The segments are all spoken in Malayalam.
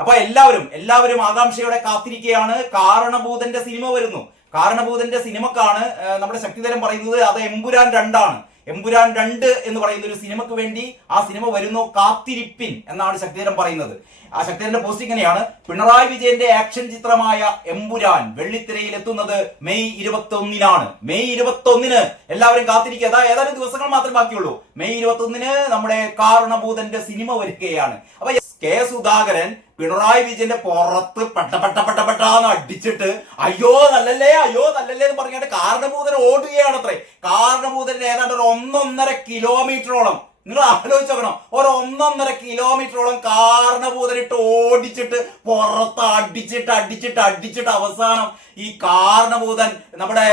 അപ്പൊ എല്ലാവരും ആകാംക്ഷയോടെ കാത്തിരിക്കുകയാണ്. കാരണഭൂതന്റെ സിനിമ വരുന്നു. കാരണഭൂതന്റെ സിനിമക്കാണ് നമ്മുടെ ശക്തിധരൻ പറയുന്നത് അത് എമ്പുരാൻ 2 ആണ്. എമ്പുരാൻ 2 എന്ന് പറയുന്ന ഒരു സിനിമക്ക് വേണ്ടി ആ സിനിമ വരുന്നു, കാത്തിരിപ്പിൻ എന്നാണ് ശക്തിധരൻ പറയുന്നത്. ആ ശക്തിധരന്റെ പോസ്റ്റ് ഇങ്ങനെയാണ്: പിണറായി വിജയന്റെ ആക്ഷൻ ചിത്രമായ എമ്പുരാൻ വെള്ളിത്തിരയിൽ എത്തുന്നത് മെയ് 21-നാണ്. മെയ് 21-ന് എല്ലാവരും കാത്തിരിക്കുക. അതാ ഏതാനും ദിവസങ്ങൾ മാത്രമേ ബാക്കിയുള്ളൂ. മെയ് 21-ന് നമ്മുടെ കാരണഭൂതന്റെ സിനിമ വരികയാണ്. അപ്പൊ കെ സുധാകരൻ പിണറായി വിജയന്റെ പുറത്ത് പെട്ടന്ന് അടിച്ചിട്ട് അയ്യോ നല്ലല്ലേ എന്ന് പറഞ്ഞിട്ട് കാരണഭൂതൻ ഓടുകയാണ്. അത്രേ കാരണഭൂതന്റെ ഏതാണ്ട് ഒരു 1.5 കിലോമീറ്ററോളം, നിങ്ങൾ ആലോചിച്ച് നോക്കണം, ഒരു 1.5 കിലോമീറ്ററോളം കാരണഭൂതനിട്ട് ഓടിച്ചിട്ട് പുറത്ത് അടിച്ചിട്ട് അവസാനം ഈ കാരണഭൂതൻ നമ്മുടെ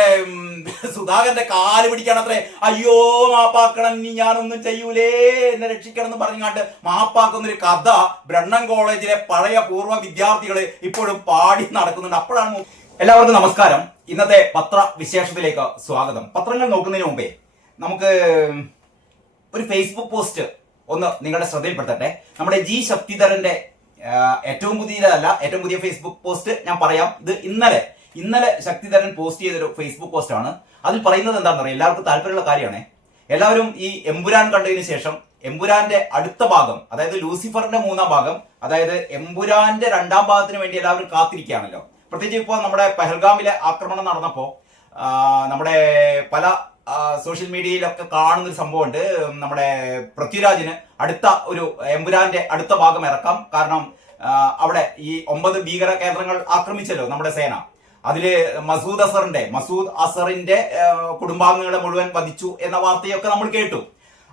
സുധാകരന്റെ കാല് പിടിക്കണം. അത്രേ അയ്യോ മാപ്പാക്കണം, ഇനി ഞാനൊന്നും ചെയ്യൂലേ, എന്നെ രക്ഷിക്കണം എന്ന് പറഞ്ഞാണ്ട് മാപ്പാക്കുന്നൊരു കഥ ബ്രണ്ണൻ കോളേജിലെ പഴയ പൂർവ്വ വിദ്യാർത്ഥികൾ ഇപ്പോഴും പാടി നടക്കുന്നുണ്ട്. അപ്പോഴാണ്. എല്ലാവർക്കും നമസ്കാരം. ഇന്നത്തെ പത്രവിശേഷത്തിലേക്ക് സ്വാഗതം. പത്രങ്ങൾ നോക്കുന്നതിന് മുമ്പേ നമുക്ക് ഒരു ഫേസ്ബുക്ക് പോസ്റ്റ് ഒന്ന് നിങ്ങളുടെ ശ്രദ്ധയിൽപ്പെടുത്തട്ടെ. നമ്മുടെ ജി ശക്തിധരന്റെ ഏറ്റവും പുതിയ ഫേസ്ബുക്ക് പോസ്റ്റ് ഞാൻ പറയാം. ഇത് ഇന്നലെ ശക്തിധരൻ പോസ്റ്റ് ചെയ്തൊരു ഫേസ്ബുക്ക് പോസ്റ്റ് ആണ്. അതിൽ പറയുന്നത് എന്താണെന്ന് അറിയാം, എല്ലാവർക്കും താല്പര്യമുള്ള കാര്യമാണ്. എല്ലാവരും ഈ എമ്പുരാൻ കണ്ടതിന് ശേഷം എമ്പുരാന്റെ അടുത്ത ഭാഗം, അതായത് ലൂസിഫറിന്റെ 3-ാം ഭാഗം, അതായത് എമ്പുരാന്റെ 2-ാം ഭാഗത്തിന് വേണ്ടി എല്ലാവരും കാത്തിരിക്കുകയാണല്ലോ. പ്രത്യേകിച്ച് ഇപ്പോൾ നമ്മുടെ പെഹൽഗാമിലെ ആക്രമണം നടന്നപ്പോൾ നമ്മുടെ പല സോഷ്യൽ മീഡിയയിലൊക്കെ കാണുന്ന ഒരു സംഭവമുണ്ട്. നമ്മുടെ പൃഥ്വിരാജിന് അടുത്ത ഒരു എമ്പുരാന്റെ അടുത്ത ഭാഗം ഇറക്കാം. കാരണം അവിടെ ഈ 9 ഭീകര കേന്ദ്രങ്ങൾ ആക്രമിച്ചല്ലോ നമ്മുടെ സേന. അതില് മസൂദ് അസറിന്റെ കുടുംബാംഗങ്ങളെ മുഴുവൻ വധിച്ചു എന്ന വാർത്തയൊക്കെ നമ്മൾ കേട്ടു.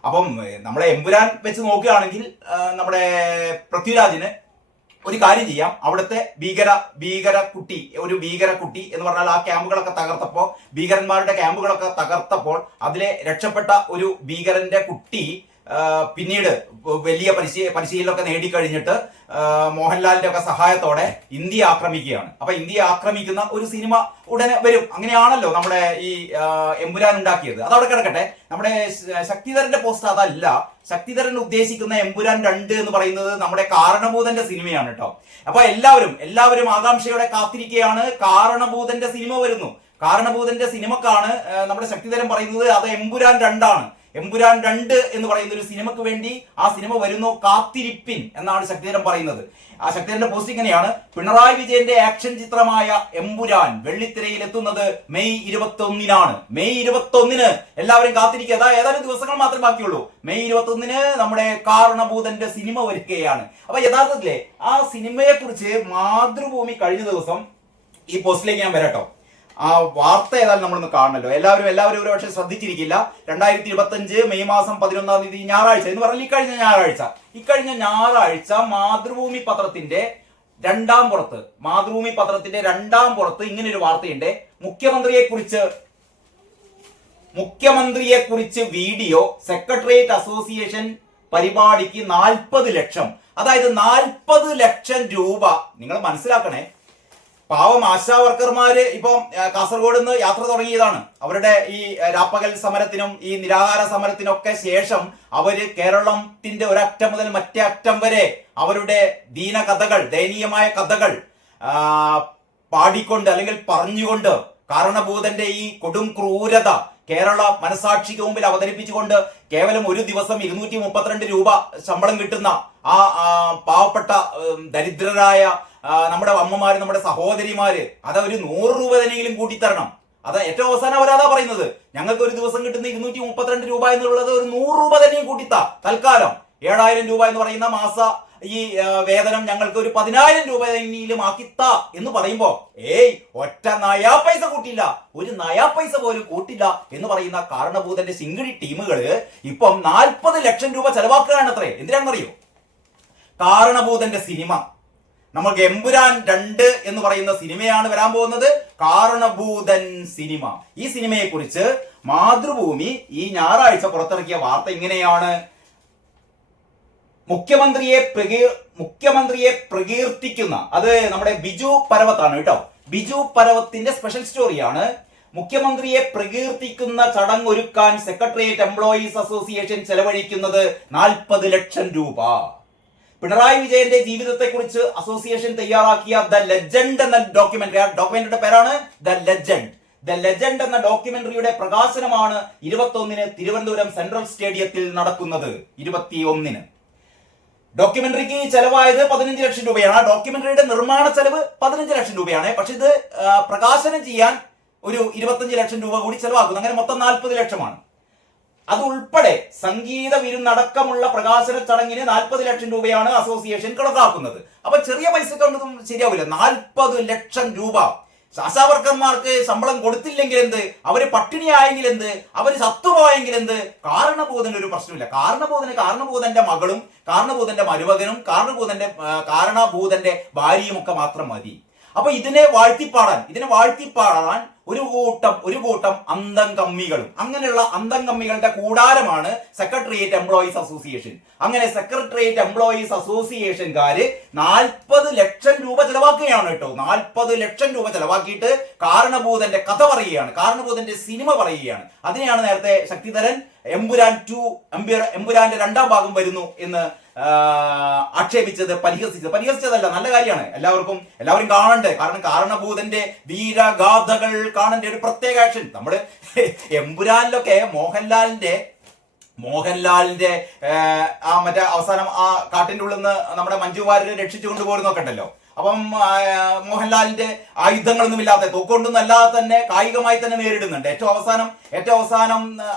അപ്പം നമ്മളെ എമ്പുരാൻ വെച്ച് നോക്കുകയാണെങ്കിൽ നമ്മുടെ പൃഥ്വിരാജിന് ഒരു കാര്യം ചെയ്യാം. അവിടുത്തെ ഭീകര കുട്ടി എന്ന് പറഞ്ഞാൽ ആ ക്യാമ്പുകളൊക്കെ തകർത്തപ്പോൾ, ഭീകരന്മാരുടെ ക്യാമ്പുകളൊക്കെ തകർത്തപ്പോൾ അതിലെ രക്ഷപ്പെട്ട ഒരു ഭീകരന്റെ കുട്ടി പിന്നീട് വലിയ പരിശീലനമൊക്കെ നേടിക്കഴിഞ്ഞിട്ട് മോഹൻലാലിന്റെ ഒക്കെ സഹായത്തോടെ ഇന്ത്യ ആക്രമിക്കുകയാണ്. അപ്പൊ ഇന്ത്യ ആക്രമിക്കുന്ന ഒരു സിനിമ ഉടനെ വരും. അങ്ങനെയാണല്ലോ നമ്മുടെ ഈ എമ്പുരാൻ ഉണ്ടാക്കിയത്. അതവിടെ കിടക്കട്ടെ. നമ്മുടെ ശക്തിധരന്റെ പോസ്റ്റ് അതല്ല. ശക്തിധരൻ ഉദ്ദേശിക്കുന്ന എമ്പുരാൻ 2 എന്ന് പറയുന്നത് നമ്മുടെ കാരണഭൂതന്റെ സിനിമയാണ് കേട്ടോ. അപ്പൊ എല്ലാവരും ആകാംക്ഷയോടെ കാത്തിരിക്കുകയാണ്. കാരണഭൂതന്റെ സിനിമ വരുന്നു. കാരണഭൂതന്റെ സിനിമക്കാണ് നമ്മുടെ ശക്തിധരൻ പറയുന്നത് അത് എമ്പുരാൻ 2 ആണ്. എമ്പുരാൻ 2 എന്ന് പറയുന്ന ഒരു സിനിമക്ക് വേണ്ടി ആ സിനിമ വരുന്നു, കാത്തിരിപ്പിൻ എന്നാണ് ശക്തിധരൻ പറയുന്നത്. ആ ശക്തിധരന്റെ പോസ്റ്റ് ഇങ്ങനെയാണ്: പിണറായി വിജയന്റെ ആക്ഷൻ ചിത്രമായ എമ്പുരാൻ വെള്ളിത്തിരയിൽ എത്തുന്നത് മെയ് 21-നാണ്. മെയ് 21-ന് എല്ലാവരും കാത്തിരിക്കുക. അതാ ഏതാനും ദിവസങ്ങൾ മാത്രമേ ബാക്കിയുള്ളൂ. മെയ് 21-ന് നമ്മുടെ കാരണഭൂതന്റെ സിനിമ വരികയാണ്. അപ്പൊ യഥാർത്ഥത്തിലെ ആ സിനിമയെ കുറിച്ച് മാതൃഭൂമി കഴിഞ്ഞ ദിവസം, ഈ പോസ്റ്റിലേക്ക് ഞാൻ വരാട്ടോ, ആ വാർത്ത ഏതായാലും നമ്മളൊന്ന് കാണണല്ലോ. എല്ലാവരും ഒരു പക്ഷേ ശ്രദ്ധിച്ചിരിക്കില്ല. 2025 മെയ് മാസം 11-ാം തീയതി ഞായറാഴ്ച എന്ന് പറഞ്ഞാൽ ഇക്കഴിഞ്ഞ ഞായറാഴ്ച മാതൃഭൂമി പത്രത്തിന്റെ 2-ാം പുറത്ത് ഇങ്ങനെ ഒരു വാർത്തയുണ്ട്. മുഖ്യമന്ത്രിയെ കുറിച്ച് വീഡിയോ, സെക്രട്ടേറിയറ്റ് അസോസിയേഷൻ പരിപാടിക്ക് 40 ലക്ഷം. അതായത് 40 ലക്ഷം രൂപ. നിങ്ങൾ മനസ്സിലാക്കണേ, പാവം ആശാ വർക്കർമാര് ഇപ്പം കാസർഗോഡ് നിന്ന് യാത്ര തുടങ്ങിയതാണ്. അവരുടെ ഈ രാപ്പകൽ സമരത്തിനും ഈ നിരാഹാര സമരത്തിനൊക്കെ ശേഷം അവര് കേരളത്തിന്റെ ഒരറ്റം മുതൽ മറ്റേ അറ്റം വരെ അവരുടെ ദയനീയമായ കഥകൾ പാടിക്കൊണ്ട് അല്ലെങ്കിൽ പറഞ്ഞുകൊണ്ട് കാരണഭൂതന്റെ ഈ കൊടും ക്രൂരത കേരള മനസാക്ഷിക്ക് മുമ്പിൽ അവതരിപ്പിച്ചുകൊണ്ട് കേവലം ഒരു ദിവസം 232 രൂപ ശമ്പളം കിട്ടുന്ന ആ പാവപ്പെട്ട ദരിദ്രരായ നമ്മുടെ അമ്മമാര്, നമ്മുടെ സഹോദരിമാര് അത് ഒരു 100 രൂപ തന്നെയെങ്കിലും കൂട്ടിത്തരണം. അത് ഏറ്റവും അവസാനം അവരതാ പറയുന്നത്, ഞങ്ങൾക്ക് ഒരു ദിവസം കിട്ടുന്ന 232 രൂപ എന്നുള്ളത് ഒരു 100 രൂപ തന്നെയും കൂട്ടിത്താ. തൽക്കാലം 7000 രൂപ എന്ന് പറയുന്ന മാസ ഈ വേതനം ഞങ്ങൾക്ക് ഒരു 10000 രൂപ എങ്കിലും ആക്കിത്താ എന്ന് പറയുമ്പോ ഒറ്റ നയാ പൈസ കൂട്ടില്ല, ഒരു നയാ പൈസ പോലും കൂട്ടില്ല എന്ന് പറയുന്ന കാരണഭൂതന്റെ ശിങ്കിടി ടീമുകള് ഇപ്പം 40 ലക്ഷം രൂപ ചെലവാക്കുകയാണ്. അത്രേ എന്തിനാണെന്നറിയോ? കാരണഭൂതന്റെ സിനിമ. നമുക്ക് എമ്പുരാൻ 2 എന്ന് പറയുന്ന സിനിമയാണ് വരാൻ പോകുന്നത്. കാരണഭൂതൻ സിനിമ. ഈ സിനിമയെ കുറിച്ച് മാതൃഭൂമി ഈ ഞായറാഴ്ച പുറത്തിറക്കിയ വാർത്ത ഇങ്ങനെയാണ്: മുഖ്യമന്ത്രിയെ പ്രകീർത്തിക്കുന്ന, അത് നമ്മുടെ ബിജു പരവത്താണ് കേട്ടോ. ബിജു പരവത്തിന്റെ സ്പെഷ്യൽ സ്റ്റോറിയാണ്. മുഖ്യമന്ത്രിയെ പ്രകീർത്തിക്കുന്ന ചടങ്ങൊരുക്കാൻ സെക്രട്ടേറിയറ്റ് എംപ്ലോയീസ് അസോസിയേഷൻ ചെലവഴിക്കുന്നത് 40 ലക്ഷം രൂപ. പിണറായി വിജയന്റെ ജീവിതത്തെക്കുറിച്ച് അസോസിയേഷൻ തയ്യാറാക്കിയ ദ ലെജൻഡ് എന്ന ഡോക്യുമെന്ററി, ആ ഡോക്യുമെന്ററിയുടെ പേരാണ് ദ ലെജൻഡ് എന്ന ഡോക്യുമെന്ററിയുടെ പ്രകാശനമാണ് 21-ന് തിരുവനന്തപുരം സെൻട്രൽ സ്റ്റേഡിയത്തിൽ നടക്കുന്നത്. 21-ന് ഡോക്യുമെന്ററിക്ക് ചെലവായത് 15 ലക്ഷം രൂപയാണ്. ആ ഡോക്യുമെന്ററിയുടെ നിർമ്മാണ ചെലവ് 15 ലക്ഷം രൂപയാണ്. പക്ഷെ ഇത് പ്രകാശനം ചെയ്യാൻ ഒരു 25 ലക്ഷം രൂപ കൂടി ചെലവാക്കുന്നു. അങ്ങനെ മൊത്തം 40 ലക്ഷമാണ്. അതുൾപ്പെടെ സംഗീത വിരുന്നടക്കമുള്ള പ്രകാശന ചടങ്ങിന് 40 ലക്ഷം രൂപയാണ് അസോസിയേഷൻ കണക്കാക്കുന്നത്. അപ്പൊ ചെറിയ പൈസക്കൊന്നും ശരിയാവില്ല. 40 ലക്ഷം രൂപ. ആശാവർക്കർമാർക്ക് ശമ്പളം കൊടുത്തില്ലെങ്കിൽ എന്ത്, അവര് പട്ടിണിയായെങ്കിൽ എന്ത്, അവര് ചത്തുപോയെങ്കിൽ എന്ത്, കാരണഭൂതന് ഒരു പ്രശ്നമില്ല. കാരണഭൂതന്റെ മകളും കാരണഭൂതന്റെ മരുമകനും കാരണഭൂതന്റെ ഭാര്യയും ഒക്കെ മാത്രം മതി. അപ്പൊ ഇതിനെ വാഴ്ത്തിപ്പാടാൻ ഒരു കൂട്ടം അന്തംകമ്മികളും, അങ്ങനെയുള്ള അന്തംകമ്മികളുടെ കൂടാരമാണ് സെക്രട്ടേറിയറ്റ് എംപ്ലോയീസ് അസോസിയേഷൻ. അങ്ങനെ സെക്രട്ടേറിയറ്റ് എംപ്ലോയീസ് അസോസിയേഷൻകാര് 40 ലക്ഷം രൂപ ചെലവാക്കുകയാണ് കേട്ടോ. 40 ലക്ഷം രൂപ ചെലവാക്കിയിട്ട് കാരണഭൂതന്റെ കഥ പറയുകയാണ്, കാരണഭൂതന്റെ സിനിമ പറയുകയാണ്. അതിനെയാണ് നേരത്തെ ശക്തിധരൻ എമ്പുരാന്റെ 2ാം ഭാഗം വരുന്നു എന്ന് പരിഹസിച്ചതല്ല, നല്ല കാര്യമാണ്. എല്ലാവരും കാണണ്ടേ. കാരണം കാരണഭൂതന്റെ വീരഗാഥകൾ കാണേണ്ട ഒരു പ്രത്യേക ആക്ഷൻ. നമ്മള് എമ്പുരാനിലൊക്കെ മോഹൻലാലിന്റെ മറ്റേ അവസാനം ആ കാട്ടിന്റെ ഉള്ളിൽ നിന്ന് നമ്മുടെ മഞ്ജു വാര്യരെ രക്ഷിച്ചു കൊണ്ടുപോകുന്നൊക്കെ ഉണ്ടല്ലോ. അപ്പം മോഹൻലാലിന്റെ ആയുധങ്ങളൊന്നും ഇല്ലാത്ത, തോക്കൊണ്ടൊന്നും അല്ലാതെ തന്നെ കായികമായി തന്നെ നേരിടുന്നുണ്ട്. ഏറ്റവും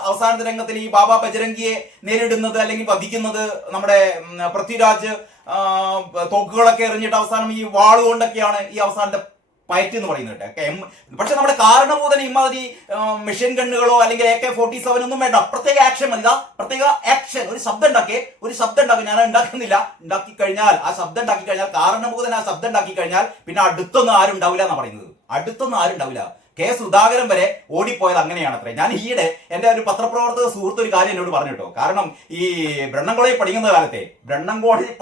അവസാനത്തെ രംഗത്തിൽ ഈ ബാബ ബജരംഗിയെ നേരിടുന്നത് അല്ലെങ്കിൽ വധിക്കുന്നത് നമ്മുടെ പൃഥ്വിരാജ് തോക്കുകളൊക്കെ എറിഞ്ഞിട്ട് അവസാനം ഈ വാളുകൊണ്ടൊക്കെയാണ് ഈ അവസാനത്തെ പയറ്റ് എന്ന് പറയുന്നത്. പക്ഷെ നമ്മുടെ കാരണഭൂതന് ഇമാതിരി മെഷീൻ ഗണ്ണുകളോ അല്ലെങ്കിൽ AK-47 ഒന്നും വേണ്ട. പ്രത്യേക ആക്ഷൻ മതി. പ്രത്യേക ആക്ഷൻ. ഒരു ശബ്ദം ഉണ്ടാക്കി ഞാൻ ഉണ്ടാക്കി കഴിഞ്ഞാൽ കാരണഭൂതൻ ആ ശബ്ദം ഉണ്ടാക്കി കഴിഞ്ഞാൽ പിന്നെ അടുത്തൊന്നും ആരും ഉണ്ടാവില്ല എന്നാ പറയുന്നത്. കെ സുധാകരൻ വരെ ഓടിപ്പോയത് അങ്ങനെയാണത്രേ. ഞാൻ ഈയിടെ എൻ്റെ ഒരു പത്രപ്രവർത്തക സുഹൃത്ത് ഒരു കാര്യം എന്നോട് പറഞ്ഞു കേട്ടോ. കാരണം ഈ ബ്രണ്ണൻ കോളേജിൽ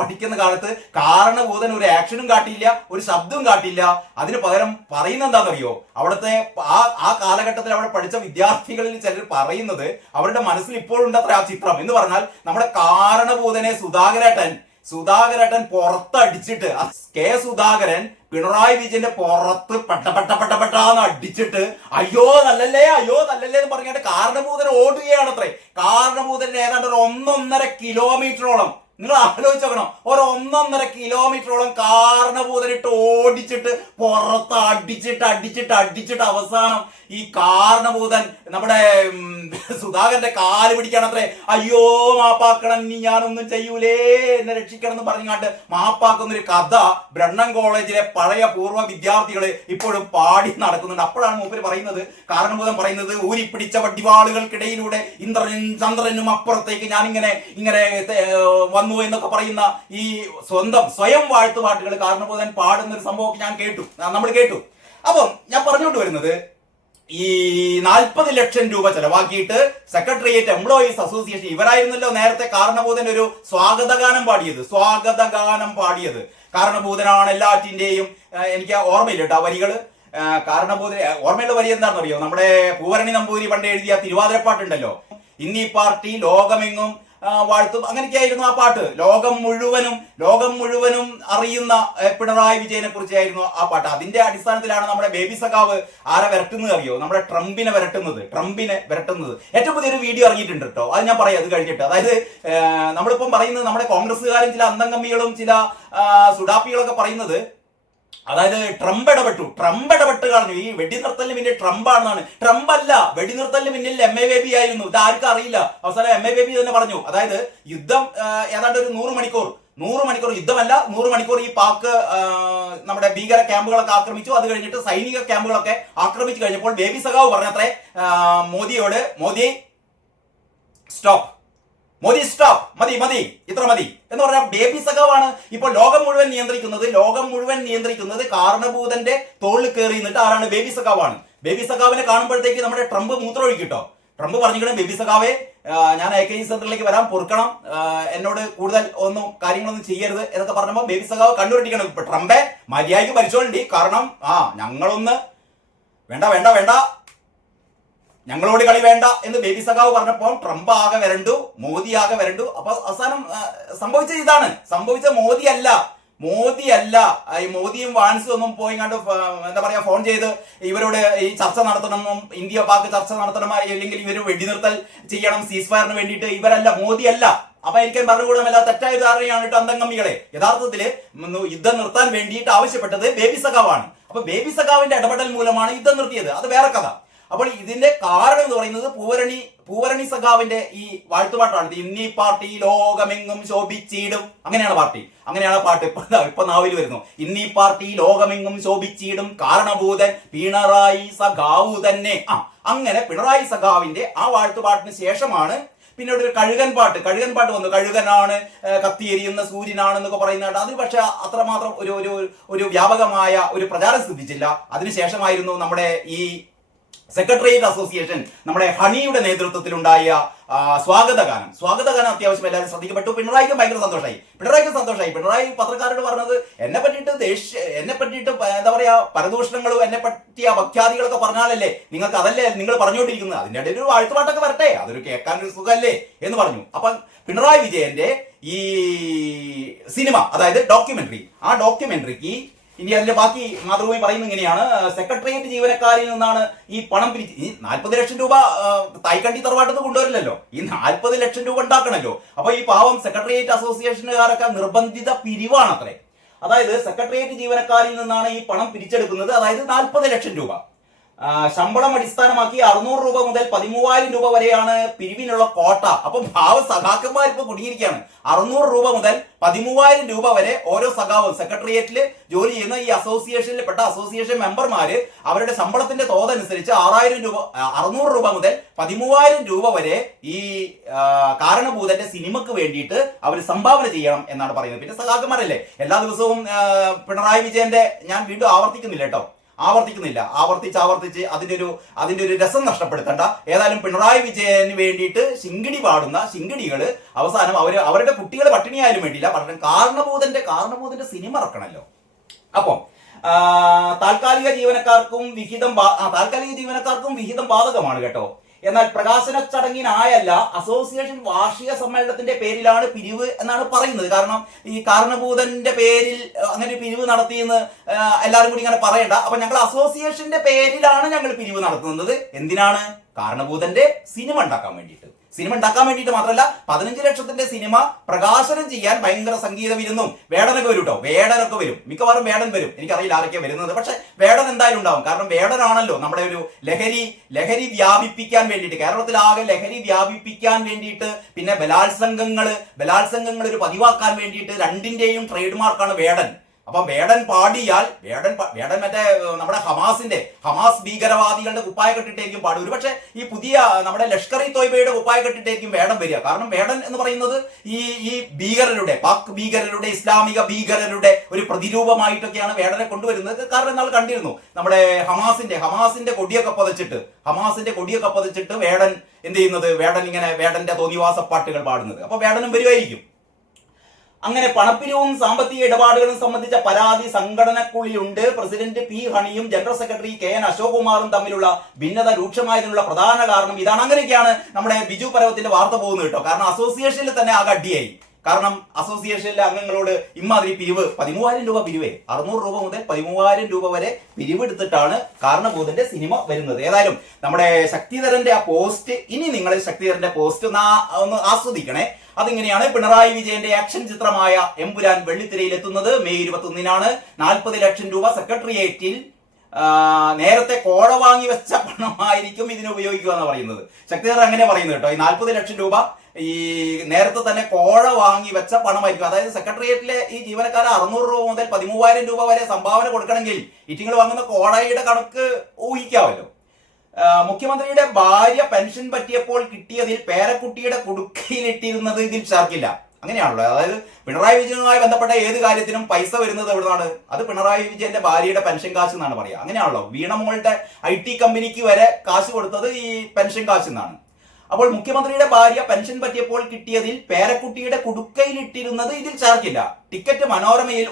പഠിക്കുന്ന കാലത്ത് കാരണഭൂതൻ ഒരു ആക്ഷനും കാട്ടിയില്ല, ഒരു ശബ്ദവും കാട്ടിയില്ല. അതിന് പകരം പറയുന്നത് എന്താണെന്നറിയോ, അവിടുത്തെ ആ കാലഘട്ടത്തിൽ അവിടെ പഠിച്ച വിദ്യാർത്ഥികളിൽ ചിലർ പറയുന്നത് അവരുടെ മനസ്സിൽ ഇപ്പോഴുണ്ടത്ര ആ ചിത്രം എന്ന് പറഞ്ഞാൽ നമ്മുടെ കാരണഭൂതനെ സുധാകരേട്ടൻ പുറത്തടിച്ചിട്ട്, കെ സുധാകരൻ പിണറായി വിജയന്റെ പുറത്ത് പെട്ടന്ന് അടിച്ചിട്ട് അയ്യോ നല്ലല്ലേ എന്ന് പറഞ്ഞിട്ട് കാരണഭൂതൻ ഓടുകയാണത്രേ. കാരണഭൂതന്റെ ഏതാണ്ട് ഒരു 1.5 കിലോമീറ്ററോളം, നിങ്ങൾ ആലോചിച്ച് നോക്കണം, ഒരു 1.5 കിലോമീറ്ററോളം കാരണഭൂതനിട്ട് ഓടിച്ചിട്ട് പുറത്ത് അടിച്ചിട്ട് അവസാനം ഈ കാരണഭൂതൻ നമ്മുടെ സുധാകരന്റെ കാല് പിടിക്കണത്രേ. അയ്യോ മാപ്പാക്കണം, ഇനി ഞാനൊന്നും ചെയ്യൂലേ, എന്നെ രക്ഷിക്കണം എന്ന് പറഞ്ഞാണ്ട് മാപ്പാക്കുന്നൊരു കഥ ബ്രണ്ണൻ കോളേജിലെ പഴയ പൂർവ്വ വിദ്യാർത്ഥികള് ഇപ്പോഴും പാടി നടക്കുന്നുണ്ട്. അപ്പോഴാണ് മൂപ്പര് പറയുന്നത്, കാരണഭൂതൻ പറയുന്നത്, ഊരിപ്പിടിച്ച വടിവാളുകൾക്കിടയിലൂടെ ഇന്ദ്രനും ചന്ദ്രനും അപ്പുറത്തേക്ക് ഞാനിങ്ങനെ വന്നു എന്നൊക്കെ പറയുന്ന ഈ സ്വയം വാഴ്ത്തുപാട്ടുകൾ കാരണഭൂതൻ പാടുന്ന ഒരു സംഭവമൊക്കെ നമ്മൾ കേട്ടു. അപ്പം ഞാൻ പറഞ്ഞുകൊണ്ട് വരുന്നത്, ഈ 40 ലക്ഷം രൂപ ചെലവാക്കിയിട്ട് സെക്രട്ടേറിയറ്റ് എംപ്ലോയീസ് അസോസിയേഷൻ, ഇവരായിരുന്നല്ലോ നേരത്തെ കാരണഭൂതൻ ഒരു സ്വാഗതഗാനം പാടിയത്. കാരണഭൂതനാണ് എല്ലാറ്റിന്റെയും, എനിക്ക് ഓർമ്മയില്ല കേട്ടോ വരികള്. കാരണഭൂതൻ ഓർമ്മയുള്ള വരി എന്താണെന്ന് അറിയോ, നമ്മുടെ പൂവരണി നമ്പൂരി പണ്ട് എഴുതിയ തിരുവാതിരപ്പാട്ടുണ്ടല്ലോ, ഇന്നീ പാർട്ടി ലോകമെങ്ങും വാഴ്ത്തും, അങ്ങനെയൊക്കെയായിരുന്നു ആ പാട്ട്. ലോകം മുഴുവനും അറിയുന്ന പിണറായി വിജയനെ കുറിച്ചായിരുന്നു ആ പാട്ട്. അതിന്റെ അടിസ്ഥാനത്തിലാണ് നമ്മുടെ ബേബി സഖാവ് ആരെ വിരട്ടുന്നത് അറിയോ, നമ്മുടെ ട്രംപിനെ വിരട്ടുന്നത്. ഏറ്റവും പുതിയൊരു വീഡിയോ ഇറങ്ങിയിട്ടുണ്ട് കേട്ടോ, അത് ഞാൻ പറയാം അത് കഴിഞ്ഞിട്ട്. അതായത് നമ്മളിപ്പം പറയുന്നത്, നമ്മുടെ കോൺഗ്രസ്സുകാരും ചില അന്തംകമ്മികളും ചില സുഡാപ്പികളൊക്കെ പറയുന്നത്, അതായത് ട്രംപ് ഇടപെട്ട് കളഞ്ഞു. ഈ വെടിനിർത്തലിന് പിന്നിൽ ട്രംപാണെന്നാണ്. ട്രംപ് അല്ല, വെടിനിർത്തലിന് പിന്നിൽ MA ബേബി ആയിരുന്നു. ഇത് ആർക്കും അറിയില്ല. അവസാനം MA ബേബി തന്നെ പറഞ്ഞു. അതായത് യുദ്ധം ഏതാണ്ട് ഒരു 100 മണിക്കൂർ യുദ്ധമല്ല, 100 മണിക്കൂർ ഈ പാക് നമ്മുടെ ഭീകര ക്യാമ്പുകളൊക്കെ ആക്രമിച്ചു. അത് കഴിഞ്ഞിട്ട് സൈനിക ക്യാമ്പുകളൊക്കെ ആക്രമിച്ചു കഴിഞ്ഞപ്പോൾ ബേബി സഖാവ് പറഞ്ഞത്രേ മോദിയോട്, മോദി സ്റ്റോപ്പ്, മതി, ഇത്ര മതി എന്ന് പറഞ്ഞാൽ ബേബി സഖാവാണ് ഇപ്പോൾ ലോകം മുഴുവൻ നിയന്ത്രിക്കുന്നത്. കാരണഭൂതന്റെ തോളിൽ കയറി നിന്നിട്ട് ആരാണ്? ബേബി സഖാവാണ്. ബേബി സഖാവിനെ കാണുമ്പോഴത്തേക്ക് നമ്മുടെ ട്രംപ് മൂത്രമൊഴിക്കിട്ടോ. ട്രംപ് പറഞ്ഞിരിക്കണം, ബേബി സഖാവെ ഞാൻ AKG സെന്ററിലേക്ക് വരാൻ, പൊറുക്കണം, എന്നോട് കൂടുതൽ കാര്യങ്ങളൊന്നും ചെയ്യരുത് എന്നൊക്കെ പറഞ്ഞപ്പോൾ ബേബി സഖാവ് കണ്ണുരട്ടിക്കണം. ഇപ്പൊ ട്രംപെ മര്യാദയ്ക്ക് ഭരിച്ചോണ്ടി, കാരണം ഞങ്ങളൊന്ന് വേണ്ട ഞങ്ങളോട് കളി വേണ്ട എന്ന് ബേബി സഖാവ് പറഞ്ഞപ്പോൾ ട്രംപ് ആകെ വരണ്ടു, മോദി ആകെ വരണ്ടു. അപ്പൊ അവസാനം സംഭവിച്ചത് ഇതാണ്. സംഭവിച്ച മോദിയല്ല ഈ മോദിയും വാൻസും ഒന്നും പോയി കണ്ട് എന്താ പറയാ ഫോൺ ചെയ്ത് ഇവരോട് ഈ ചർച്ച നടത്തണമെന്നും ഇന്ത്യ പാക് ചർച്ച നടത്തണം, അല്ലെങ്കിൽ ഇവർ വെടിനിർത്തൽ ചെയ്യണം സീസ് ഫയറിന് വേണ്ടിയിട്ട്. ഇവരല്ല, മോദിയല്ല. അപ്പൊ എനിക്ക് ഭരണകൂടമല്ല, തെറ്റായ ധാരണയാണ് കേട്ടോ അന്തംഗമ്മികളെ. യഥാർത്ഥത്തില് യുദ്ധം നിർത്താൻ വേണ്ടിയിട്ട് ആവശ്യപ്പെട്ടത് ബേബി സഖാവാണ്. അപ്പൊ ബേബി സഖാവിന്റെ ഇടപെടൽ മൂലമാണ് യുദ്ധം നിർത്തിയത്. അത് വേറെ കഥ. അപ്പോൾ ഇതിന്റെ കാരണം എന്ന് പറയുന്നത് പൂവരണി സഖാവിന്റെ ഈ വാഴ്ത്തുപാട്ടാണ്. ഇന്നീ പാർട്ടി ലോകമെങ്ങും ശോഭിച്ചിടും, അങ്ങനെയാണ് പാട്ട് ഇപ്പൊ നാവിൽ വരുന്നു. ഇന്നീ പാർട്ടി ലോകമെങ്ങും ശോഭിച്ചിടും, കാരണഭൂതൻ പിണറായി സഖാവു തന്നെ. അങ്ങനെ പിണറായി സഖാവിന്റെ ആ വാഴ്ത്തുപാട്ടിന് ശേഷമാണ് പിന്നീട് ഒരു കഴുകൻ പാട്ട് വന്നു. കഴുകനാണ്, കത്തിയെരിയുന്ന സൂര്യനാണെന്നൊക്കെ പറയുന്നത്. അതിന് പക്ഷെ അത്രമാത്രം ഒരു വ്യാപകമായ ഒരു പ്രചാരം സിദ്ധിച്ചില്ല. അതിനുശേഷമായിരുന്നു നമ്മുടെ ഈ സെക്രട്ടേറിയറ്റ് അസോസിയേഷൻ, നമ്മുടെ ഹണിയുടെ നേതൃത്വത്തിലുണ്ടായ സ്വാഗതഗാനം അത്യാവശ്യം എല്ലാവരും ശ്രദ്ധിക്കപ്പെട്ടു. പിണറായിക്ക് ഭയങ്കര സന്തോഷമായി. പിണറായി പത്രക്കാരോട് പറഞ്ഞത് എന്നെ പറ്റിയിട്ട് എന്താ പറയാ പരദൂഷണങ്ങളും എന്നെ പറ്റിയ അപഖ്യാതികളൊക്കെ പറഞ്ഞാലല്ലേ അതല്ലേ നിങ്ങൾ പറഞ്ഞുകൊണ്ടിരിക്കുന്നത്, അതിന്റെ ഇടയിൽ ഒരു വാഴ്ത്തുപാട്ടൊക്കെ വരട്ടെ, അതൊരു കേൾക്കാൻ ഒരു സുഖമല്ലേ എന്ന് പറഞ്ഞു. അപ്പൊ പിണറായി വിജയന്റെ ഈ സിനിമ, അതായത് ഡോക്യുമെന്ററി, ആ ഡോക്യുമെന്ററിക്ക് ഇനി അതിന്റെ ബാക്കി മാതൃഭൂമി പറയുന്നത് ഇങ്ങനെയാണ്: സെക്രട്ടേറിയറ്റ് ജീവനക്കാരിൽ നിന്നാണ് ഈ പണം പിരിച്ച്, ഈ 40 ലക്ഷം രൂപ തൈക്കണ്ടി തറവാട്ടത്ത് കൊണ്ടുവരില്ലല്ലോ, ഈ 40 ലക്ഷം രൂപ ഉണ്ടാക്കണല്ലോ. അപ്പൊ ഈ പാവം സെക്രട്ടേറിയറ്റ് അസോസിയേഷനുകാരൊക്കെ നിർബന്ധിത പിരിവാണ് അത്രേ. അതായത് സെക്രട്ടേറിയറ്റ് ജീവനക്കാരിൽ നിന്നാണ് ഈ പണം പിരിച്ചെടുക്കുന്നത്. അതായത് 40 ലക്ഷം രൂപ ശമ്പളം അടിസ്ഥാനമാക്കി 600 രൂപ മുതൽ 13,000 രൂപ വരെയാണ് പിരിവിനുള്ള കോട്ട. അപ്പൊ ഭാവ സഖാക്കന്മാർ ഇപ്പൊ കുടുങ്ങിയിരിക്കുകയാണ്. 600 രൂപ മുതൽ 13,000 രൂപ വരെ ഓരോ സഖാവും സെക്രട്ടേറിയറ്റിൽ ജോലി ചെയ്യുന്ന ഈ അസോസിയേഷനിൽപ്പെട്ട അസോസിയേഷൻ മെമ്പർമാര് അവരുടെ ശമ്പളത്തിന്റെ തോതനുസരിച്ച് 600 രൂപ മുതൽ 13,000 രൂപ വരെ ഈ കാരണഭൂതന്റെ സിനിമക്ക് വേണ്ടിയിട്ട് അവർ സംഭാവന ചെയ്യണം എന്നാണ് പറയുന്നത്. പിന്നെ സഖാക്കന്മാരല്ലേ, എല്ലാ ദിവസവും പിണറായി വിജയന്റെ, ഞാൻ വീണ്ടും ആവർത്തിച്ച് അതിന്റെ ഒരു രസം നഷ്ടപ്പെടുത്തണ്ട. ഏതായാലും പിണറായി വിജയന് വേണ്ടിയിട്ട് ശിങ്കിടി പാടുന്ന ശിങ്കിടികള് അവസാനം അവരുടെ കുട്ടികൾ പട്ടിണിയായാലും വേണ്ടിയില്ല, പക്ഷേ കാരണഭൂതന്റെ സിനിമ ഇറക്കണല്ലോ. അപ്പം താൽക്കാലിക ജീവനക്കാർക്കും വിഹിതം ബാധകമാണ് കേട്ടോ. എന്നാൽ പ്രകാശന ചടങ്ങിനായല്ല, അസോസിയേഷൻ വാർഷിക സമ്മേളനത്തിന്റെ പേരിലാണ് പിരിവ് എന്നാണ് പറയുന്നത്. കാരണം ഈ കാരണഭൂതന്റെ പേരിൽ അങ്ങനെ പിരിവ് നടത്തിയെന്ന് എല്ലാവരും കൂടി ഇങ്ങനെ പറയണ്ട. അപ്പൊ ഞങ്ങൾ അസോസിയേഷന്റെ പേരിലാണ് ഞങ്ങൾ പിരിവ് നടത്തുന്നത്. എന്തിനാണ്? കാരണഭൂതന്റെ സിനിമ ഉണ്ടാക്കാൻ വേണ്ടിയിട്ട് മാത്രമല്ല, 15 ലക്ഷത്തിന്റെ സിനിമ പ്രകാശനം ചെയ്യാൻ ഭയങ്കര സംഗീത വിരുന്നും വേടനൊക്കെ വരും കേട്ടോ. വേടനൊക്കെ വരും, മിക്കവാറും വേടൻ വരും. എനിക്കറിയില്ല ആരൊക്കെ വരുന്നത്, പക്ഷെ വേടൻ എന്തായാലും ഉണ്ടാവും. കാരണം വേടനാണല്ലോ നമ്മുടെ ഒരു ലഹരി വ്യാപിപ്പിക്കാൻ വേണ്ടിയിട്ട്, കേരളത്തിലാകെ ലഹരി വ്യാപിപ്പിക്കാൻ വേണ്ടിയിട്ട്, പിന്നെ ബലാത്സംഗങ്ങൾ ഒരു പതിവാക്കാൻ വേണ്ടിയിട്ട് രണ്ടിന്റെയും ട്രേഡ് മാർക്കാണ് വേടൻ. അപ്പൊ വേടൻ പാടിയാൽ വേടൻ മറ്റേ നമ്മുടെ ഹമാസ് ഭീകരവാദികളുടെ കുപ്പായ കെട്ടിട്ടായിരിക്കും പാടും. ഒരു പക്ഷെ ഈ പുതിയ നമ്മുടെ ലഷ്കർ ഇ തോയ്ബയുടെ കുപ്പായ കെട്ടിട്ടായിരിക്കും വേടൻ വരിക. കാരണം വേടൻ എന്ന് പറയുന്നത് ഈ ഭീകരരുടെ, പാക് ഭീകരരുടെ, ഇസ്ലാമിക ഭീകരരുടെ ഒരു പ്രതിരൂപമായിട്ടൊക്കെയാണ് വേടനെ കൊണ്ടുവരുന്നത്. കാരണം നമ്മൾ കണ്ടിരുന്നു നമ്മുടെ ഹമാസിന്റെ കൊടിയൊക്കെ പതിച്ചിട്ട് വേടൻ എന്ത് ചെയ്യുന്നത്, വേടന്റെ തോന്നിവാസ പാട്ടുകൾ പാടുന്നത്. അപ്പൊ വേടനും വരുമായിരിക്കും. അങ്ങനെ പണപ്പിരിവും സാമ്പത്തിക ഇടപാടുകളും സംബന്ധിച്ച പരാതി സംഘടനക്കുള്ളിലുണ്ട്. പ്രസിഡന്റ് പി ഹണിയും ജനറൽ സെക്രട്ടറി KN അശോക് കുമാറും തമ്മിലുള്ള ഭിന്നത രൂക്ഷമായതിനുള്ള പ്രധാന കാരണം ഇതാണ്. അങ്ങനെയൊക്കെയാണ് നമ്മുടെ ബിജു പരവത്തിന്റെ വാർത്ത പോകുന്നത് കേട്ടോ. കാരണം അസോസിയേഷനിൽ തന്നെ ആകെ അടിയായി. കാരണം അസോസിയേഷനിലെ അംഗങ്ങളോട് ഇമാതിരി പിരിവ്, 13,000 രൂപ പിരിവേ, 600 രൂപ മുതൽ 13,000 രൂപ വരെ പിരിവെടുത്തിട്ടാണ് കാരണഭൂതന്റെ സിനിമ വരുന്നത്. ഏതായാലും നമ്മുടെ ശക്തിധരന്റെ ആ പോസ്റ്റ്, ഇനി നിങ്ങൾ ശക്തിധരന്റെ പോസ്റ്റ് ഒന്ന് ആസ്വദിക്കണേ. അതിങ്ങനെയാണ്: പിണറായി വിജയന്റെ ആക്ഷൻ ചിത്രമായ എമ്പുരാൻ വെള്ളിത്തിരയിൽ എത്തുന്നത് മെയ് 21-നാണ്. 40 ലക്ഷം രൂപ സെക്രട്ടേറിയറ്റിൽ നേരത്തെ കോഴ വാങ്ങി വെച്ച പണമായിരിക്കും ഇതിന് ഉപയോഗിക്കുക എന്ന് പറയുന്നത്. ശക്തിധരൻ അങ്ങനെ പറയുന്നത് കേട്ടോ. ഈ 40 ലക്ഷം രൂപ ഈ നേരത്തെ തന്നെ കോഴ വാങ്ങി വെച്ച പണമായിരിക്കും. അതായത് സെക്രട്ടേറിയറ്റിലെ ഈ ജീവനക്കാരെ 600 രൂപ മുതൽ 13,000 രൂപ വരെ സംഭാവന കൊടുക്കണമെങ്കിൽ ഇറ്റിങ്ങൾ വാങ്ങുന്ന കോഴയുടെ കണക്ക് ഊഹിക്കാമല്ലോ. മുഖ്യമന്ത്രിയുടെ ഭാര്യ പെൻഷൻ പറ്റിയപ്പോൾ കിട്ടിയതിൽ പേരക്കുട്ടിയുടെ കുടുക്കയിലിട്ടിരുന്നത് ഇതിൽ ചേർക്കില്ല. അങ്ങനെയാണല്ലോ. അതായത് പിണറായി വിജയനുമായി ബന്ധപ്പെട്ട ഏത് കാര്യത്തിനും പൈസ വരുന്നത് എവിടുന്നാണ്? അത് പിണറായി വിജയന്റെ ഭാര്യയുടെ പെൻഷൻ കാശ് എന്നാണ് പറയുക. അങ്ങനെയാണല്ലോ. വീണമോളുടെ IT കമ്പനിക്ക് വരെ കാശ് കൊടുത്തത് ഈ പെൻഷൻ കാശ് എന്നാണ്. അപ്പോൾ മുഖ്യമന്ത്രിയുടെ ഭാര്യ പെൻഷൻ പറ്റിയപ്പോൾ കിട്ടിയതിൽ പേരക്കുട്ടിയുടെ കുടുക്കയിലിട്ടിരുന്നത് ഇതിൽ ചേർക്കില്ല. ടിക്കറ്റ് മനോരമയിൽ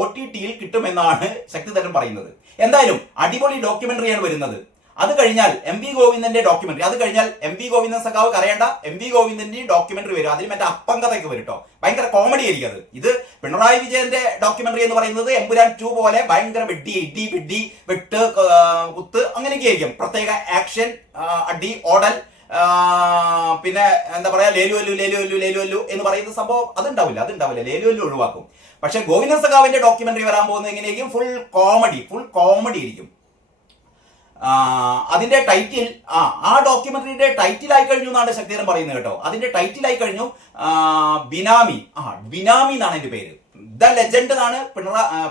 OTT-യിൽ കിട്ടുമെന്നാണ് ശക്തിധരൻ പറയുന്നത്. എന്തായാലും അടിപൊളി ഡോക്യുമെന്ററിയാണ് വരുന്നത്. അത് കഴിഞ്ഞാൽ എം വി ഗോവിന്ദന്റെ ഡോക്യുമെന്ററി, അത് കഴിഞ്ഞാൽ എം വി ഗോവിന്ദൻ സഖാവ് കരയേണ്ട, എം വി ഗോവിന്ദന്റെ ഡോക്യുമെന്ററി വരും. അതിൽ മറ്റേ അപ്പങ്കഥയൊക്കെ വരും കേട്ടോ. ഭയങ്കര കോമഡി ആയിരിക്കും അത്. ഇത് പിണറായി വിജയന്റെ ഡോക്യുമെന്ററി എന്ന് പറയുന്നത് എമ്പുരാൻ 2 പോലെ ഭയങ്കര വെടി വെട്ട് കുത്ത് അങ്ങനെയൊക്കെ ആയിരിക്കും. പ്രത്യേക ആക്ഷൻ, അടി, ഓടൽ, പിന്നെ എന്താ പറയാ, ലേലുവല്ലു എന്ന് പറയുന്ന സംഭവം അതുണ്ടാവില്ല. ലേലുവല്ലു ഒഴിവാക്കും. പക്ഷെ ഗോവിന്ദൻ സഖാവിന്റെ ഡോക്യുമെന്ററി വരാൻ പോകുന്നത് എങ്ങനെയായിരിക്കും? ഫുൾ കോമഡി ആയിരിക്കും. അതിന്റെ ടൈറ്റിൽ ആ ഡോക്യുമെന്ററിയുടെ ടൈറ്റിൽ ആയി കഴിഞ്ഞു എന്നാണ് ശക്തിധരൻ പറയുന്നത് കേട്ടോ. അതിന്റെ ടൈറ്റിൽ ആയി കഴിഞ്ഞു ബിനാമി എന്നാണ് അതിന്റെ പേര്. ദ ലെജൻഡ് എന്നാണ്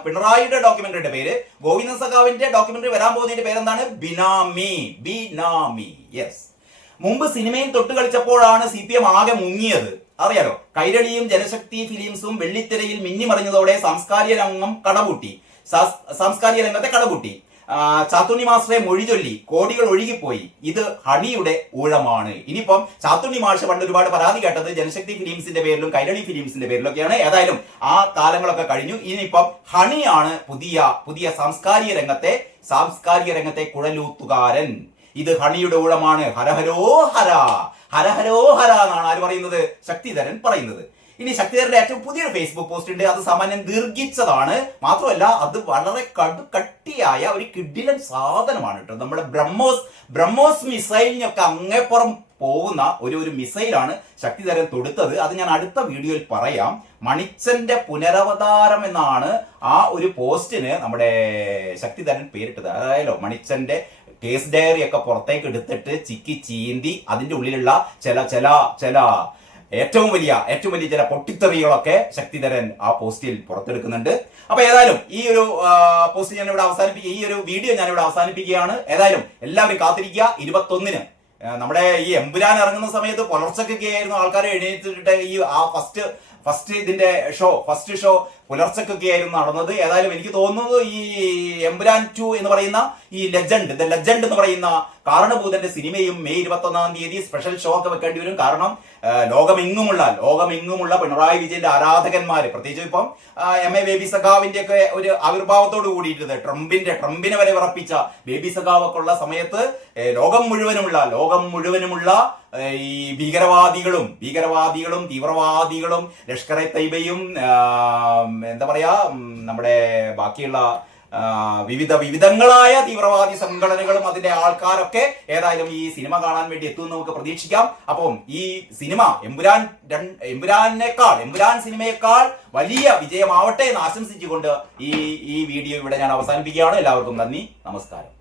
പിണറായിയുടെ ഡോക്യുമെന്ററിയുടെ പേര്. ഗോവിന്ദൻ സഖാവിന്റെ ഡോക്യുമെന്ററി വരാൻ പോകുന്നതിന്റെ പേരെന്താണ്? ബിനാമി. യെസ്. മുമ്പ് സിനിമയിൽ തൊട്ട് കളിച്ചപ്പോഴാണ് CPM ആകെ മുങ്ങിയത്. അറിയാലോ, കൈരളിയും ജനശക്തി ഫിലിംസും വെള്ളിത്തിരയിൽ മിന്നിമറിഞ്ഞതോടെ സാംസ്കാരിക രംഗത്തെ കടപൂട്ടി. ചാത്തുണ്ണി മാസ്റ്ററെ മൊഴി ചൊല്ലി കോടികൾ ഒഴുകിപ്പോയി. ഇത് ഹണിയുടെ ഊഴമാണ്. ഇനിയിപ്പം ചാത്തുണ്ണി മാഷ് പണ്ട് ഒരുപാട് പരാതി കേട്ടത് ജനശക്തി ഫിലിംസിന്റെ പേരിലും കൈരളി ഫിലിംസിന്റെ പേരിലൊക്കെയാണ്. ഏതായാലും ആ കാലങ്ങളൊക്കെ കഴിഞ്ഞു. ഇനിയിപ്പം ഹണിയാണ് പുതിയ സാംസ്കാരിക രംഗത്തെ കുഴലൂത്തുകാരൻ. ഇത് ഹണിയുടെ ഊഴമാണ്. ഹരഹരോ ഹര എന്നാണ് ആര് പറയുന്നത്? ശക്തിധരൻ പറയുന്നത്. ഇനി ശക്തിധരന്റെ ഏറ്റവും പുതിയൊരു ഫേസ്ബുക്ക് പോസ്റ്റ് ഉണ്ട്. അത് സാമാന്യം ദീർഘിച്ചതാണ്. മാത്രമല്ല അത് വളരെ കട്ടിയായ ഒരു കിഡിലൻ സാധനമാണ് കേട്ടോ. നമ്മുടെ ബ്രഹ്മോസ് മിസൈലിനൊക്കെ അങ്ങേപ്പുറം പോകുന്ന ഒരു മിസൈലാണ് ശക്തിധരൻ തൊടുത്തത്. അത് ഞാൻ അടുത്ത വീഡിയോയിൽ പറയാം. മണിച്ചന്റെ പുനരവതാരം എന്നാണ് ആ ഒരു പോസ്റ്റിന് നമ്മുടെ ശക്തിധരൻ പേരിട്ടത്. അതായത് മണിച്ചന്റെ കേസ് ഡയറി ഒക്കെ പുറത്തേക്ക് എടുത്തിട്ട് ചിക്കി ചീന്തി അതിന്റെ ഉള്ളിലുള്ള ചില ഏറ്റവും വലിയ ചില പൊട്ടിത്തെറികളൊക്കെ ശക്തിധരൻ ആ പോസ്റ്റിൽ പുറത്തെടുക്കുന്നുണ്ട്. അപ്പൊ ഏതായാലും ഈ ഒരു പോസ്റ്റ് ഞാൻ ഇവിടെ ഈ ഒരു വീഡിയോ ഞാൻ ഇവിടെ അവസാനിപ്പിക്കുകയാണ്. ഏതായാലും എല്ലാവരും കാത്തിരിക്കുക 21-ന് നമ്മുടെ ഈ എമ്പുരാൻ ഇറങ്ങുന്ന സമയത്ത് പുലർച്ചയ്ക്കൊക്കെ ആയിരുന്നു ആൾക്കാരെ എഴുന്നേറ്റിട്ട് ഈ ആ ഫസ്റ്റ് ഷോ പുലർച്ചയ്ക്കൊക്കെ ആയിരുന്നു നടന്നത്. ഏതായാലും എനിക്ക് തോന്നുന്നത് ഈ എമ്പുരാൻ 2 എന്ന് പറയുന്ന ഈ ദ ലെജൻഡ് എന്ന് പറയുന്ന കാരണഭൂതന്റെ സിനിമയും മെയ് 21-ാം തീയതി സ്പെഷ്യൽ ഷോ ഒക്കെ വെക്കേണ്ടി വരും. കാരണം ലോകമെങ്ങുമുള്ള പിണറായി വിജയന്റെ ആരാധകന്മാര്, പ്രത്യേകിച്ച് ഇപ്പം MA ബേബി സഖാവിന്റെ ഒക്കെ ഒരു ആവിർഭാവത്തോട് കൂടിയിട്ട് ട്രംപിനെ വരെ വിറപ്പിച്ച ബേബി സഖാവ് ഒക്കെ ഉള്ള സമയത്ത് ലോകം മുഴുവനുമുള്ള ഈ ഭീകരവാദികളും തീവ്രവാദികളും ലഷ്കർ-ഇ തൈബയും എന്താ പറയാ നമ്മുടെ ബാക്കിയുള്ള വിവിധങ്ങളായ തീവ്രവാദി സംഘടനകളും അതിന്റെ ആൾക്കാരൊക്കെ ഏതായാലും ഈ സിനിമ കാണാൻ വേണ്ടി എത്തുമെന്ന് നമുക്ക് പ്രതീക്ഷിക്കാം. അപ്പം ഈ സിനിമ എമ്പുരാൻ സിനിമയേക്കാൾ വലിയ വിജയമാവട്ടെ എന്ന് ആശംസിച്ചുകൊണ്ട് ഈ വീഡിയോ ഇവിടെ ഞാൻ അവസാനിപ്പിക്കുകയാണ്. എല്ലാവർക്കും നന്ദി, നമസ്കാരം.